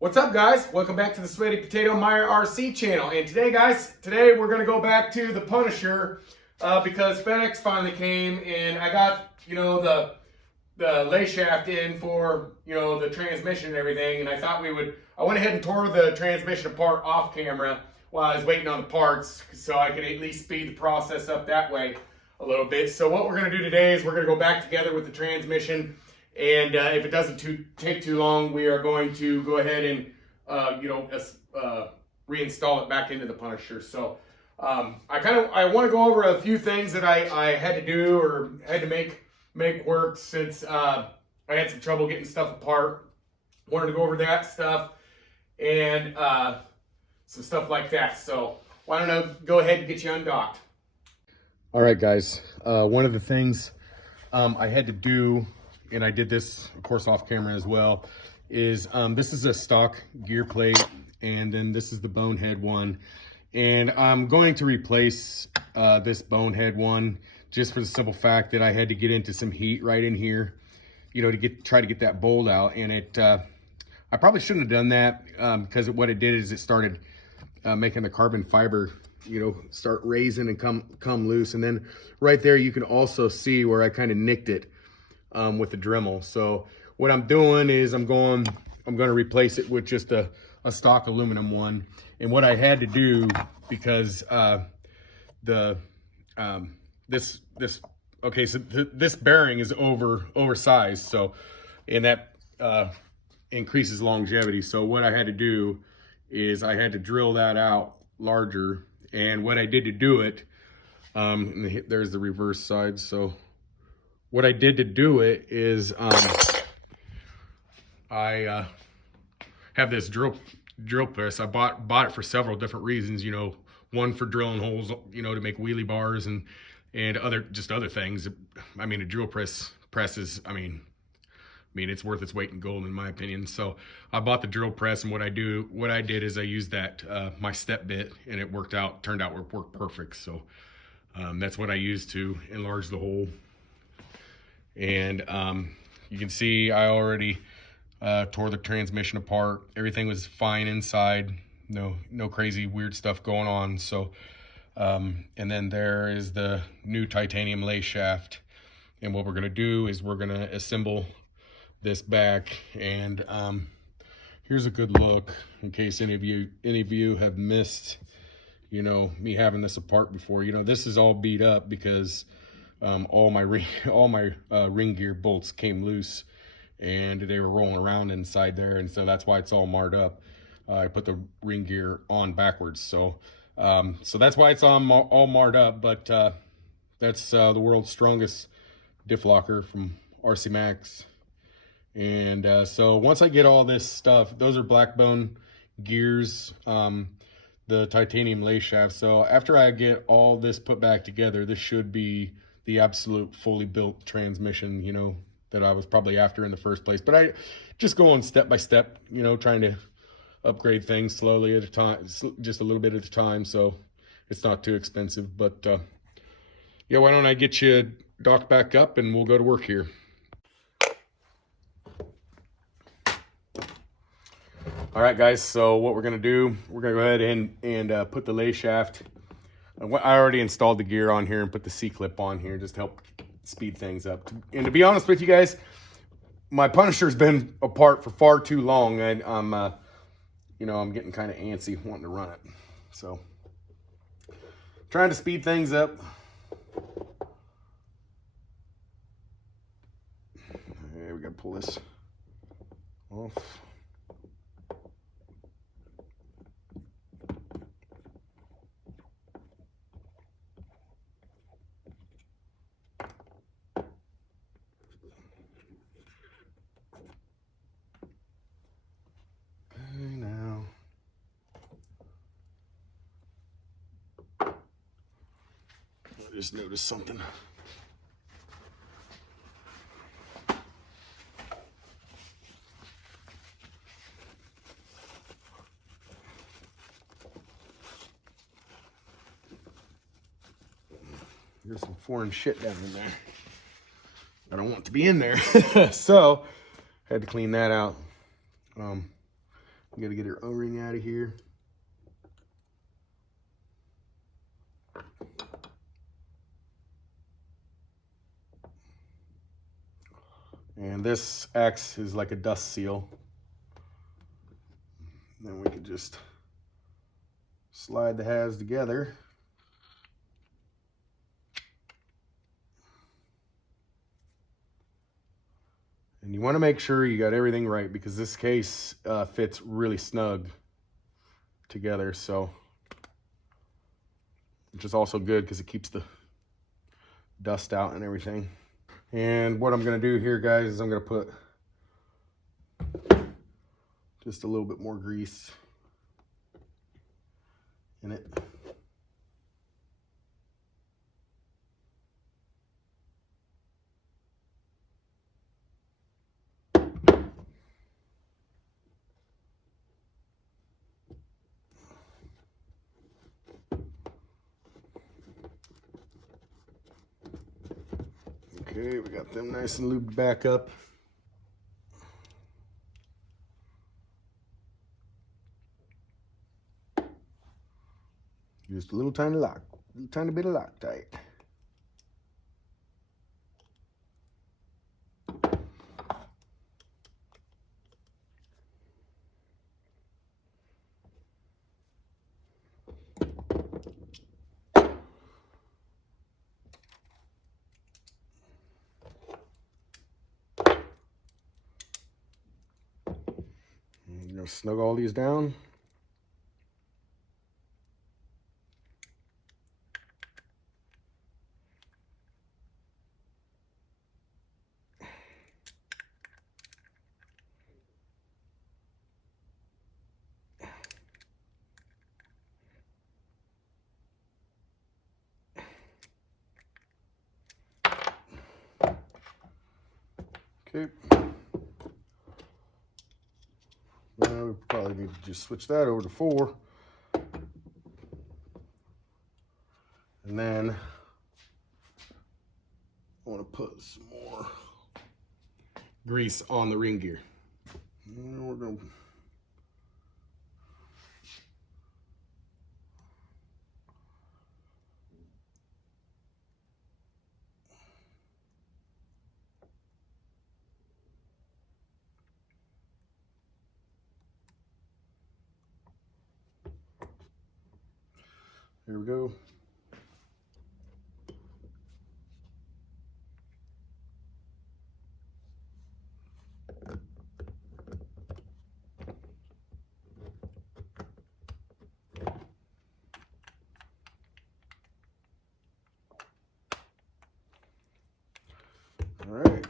What's up, guys? Welcome back to the Sweaty Potato Meyer RC channel. And today, guys, we're going to go back to the Punisher because FedEx finally came and I got, the lay shaft in for, the transmission and everything. And I thought I went ahead and tore the transmission apart off camera while I was waiting on the parts so I could at least speed the process up that way a little bit. So what we're going to do today is we're going to go back together with the transmission. And if it doesn't take too long, we are going to go ahead and, reinstall it back into the Punisher. So I want to go over a few things that I had to do or had to make work since I had some trouble getting stuff apart. Wanted to go over that stuff and some stuff like that. So why don't I go ahead and get you undocked. All right, guys. One of the things I had to do, and I did this, of course, off camera as well, is this is a stock gear plate, and then this is the bonehead one. And I'm going to replace this bonehead one just for the simple fact that I had to get into some heat right in here, to try to get that bolt out. And I probably shouldn't have done that because what it did is it started making the carbon fiber start raising and come loose. And then right there you can also see where I kind of nicked it with the Dremel. So what I'm doing is I'm going to replace it with just a stock aluminum one. And what I had to do, because this bearing is oversized, so, and that increases longevity. So what I had to do is I had to drill that out larger. And what I did to do it, there's the reverse side. So what I did to do it is I have this drill press. I bought it for several different reasons. One for drilling holes, to make wheelie bars and other things. I mean, a drill press is, it's worth its weight in gold in my opinion. So I bought the drill press, and what I did is I used that my step bit, and it turned out worked perfect. So that's what I used to enlarge the hole. And you can see I already tore the transmission apart. Everything was fine inside. No crazy weird stuff going on. So and then there is the new titanium lay shaft. And what we're going to do is we're going to assemble this back. And here's a good look in case any of you have missed me having this apart before. This is all beat up because all my ring gear bolts came loose and they were rolling around inside there, and so that's why it's all marred up. I put the ring gear on backwards, so that's why it's all marred up. But that's the world's strongest diff locker from RC Max. And so once I get all this stuff, those are black bone gears, the titanium lay shaft. So after I get all this put back together, this should be the absolute fully built transmission, that I was probably after in the first place. But I just go on step by step, trying to upgrade things slowly at a time, just a little bit at a time, so it's not too expensive. But yeah, why don't I get you docked back up and we'll go to work here. All right, guys, so what we're gonna do, we're gonna go ahead and put the lay shaft. I already installed the gear on here and put the C-clip on here just to help speed things up. And to be honest with you guys, my Punisher's been apart for far too long. I'm getting kind of antsy wanting to run it. So, trying to speed things up. Okay, we gotta pull this off. I just noticed something. There's some foreign shit down in there. I don't want to be in there. So, had to clean that out. You gotta get her O-ring out of here. And this acts as like a dust seal. Then we can just slide the halves together. And you want to make sure you got everything right, because this case fits really snug together, so, which is also good because it keeps the dust out and everything. And what I'm going to do here, guys, is I'm going to put just a little bit more grease in it. Okay, we got them nice and lubed back up. Just a little tiny bit of Loctite. You're gonna snug all these down. Okay. Now we probably need to just switch that over to 4. And then I want to put some more grease on the ring gear. And we're going to There we go. All right.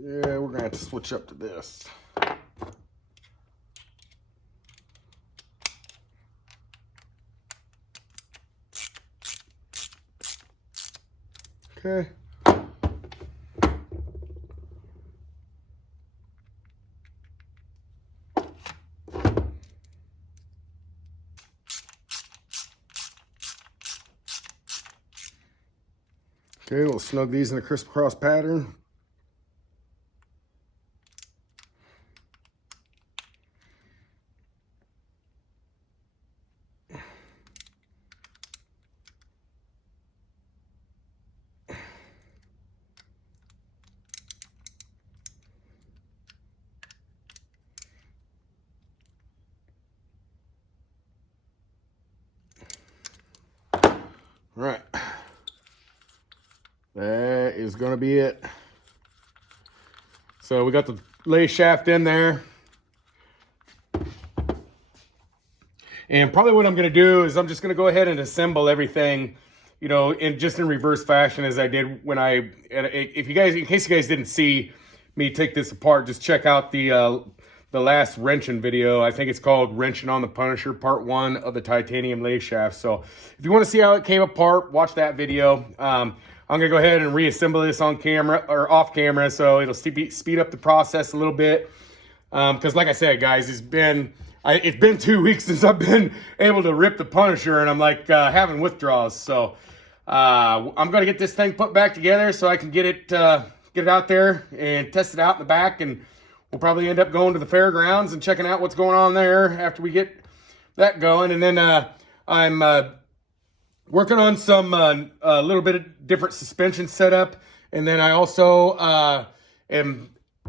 Yeah, we're gonna have to switch up to this. Okay. Okay, we'll snug these in a crisscross pattern. All right. That is going to be it. So we got the lay shaft in there. And probably what I'm going to do is I'm just going to go ahead and assemble everything you know, in reverse fashion as I did when in case you guys didn't see me take this apart, just check out the last wrenching video. I think it's called Wrenching on the Punisher, part 1 of the titanium lathe shaft. So if you want to see how it came apart, watch that video. I'm going to go ahead and reassemble this on camera or off camera, so it'll speed up the process a little bit. Because like I said, guys, it's been 2 weeks since I've been able to rip the Punisher, and I'm like having withdrawals. So I'm going to get this thing put back together so I can get it out there and test it out in the back, and we'll probably end up going to the fairgrounds and checking out what's going on there after we get that going. And then I'm working on some a little bit of different suspension setup, and then I also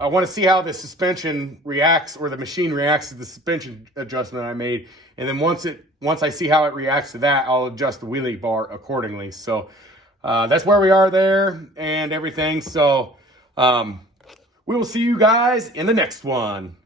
I want to see how the suspension reacts, or the machine reacts to the suspension adjustment I made. And then once I see how it reacts to that, I'll adjust the wheelie bar accordingly. So that's where we are there and everything. So we will see you guys in the next one.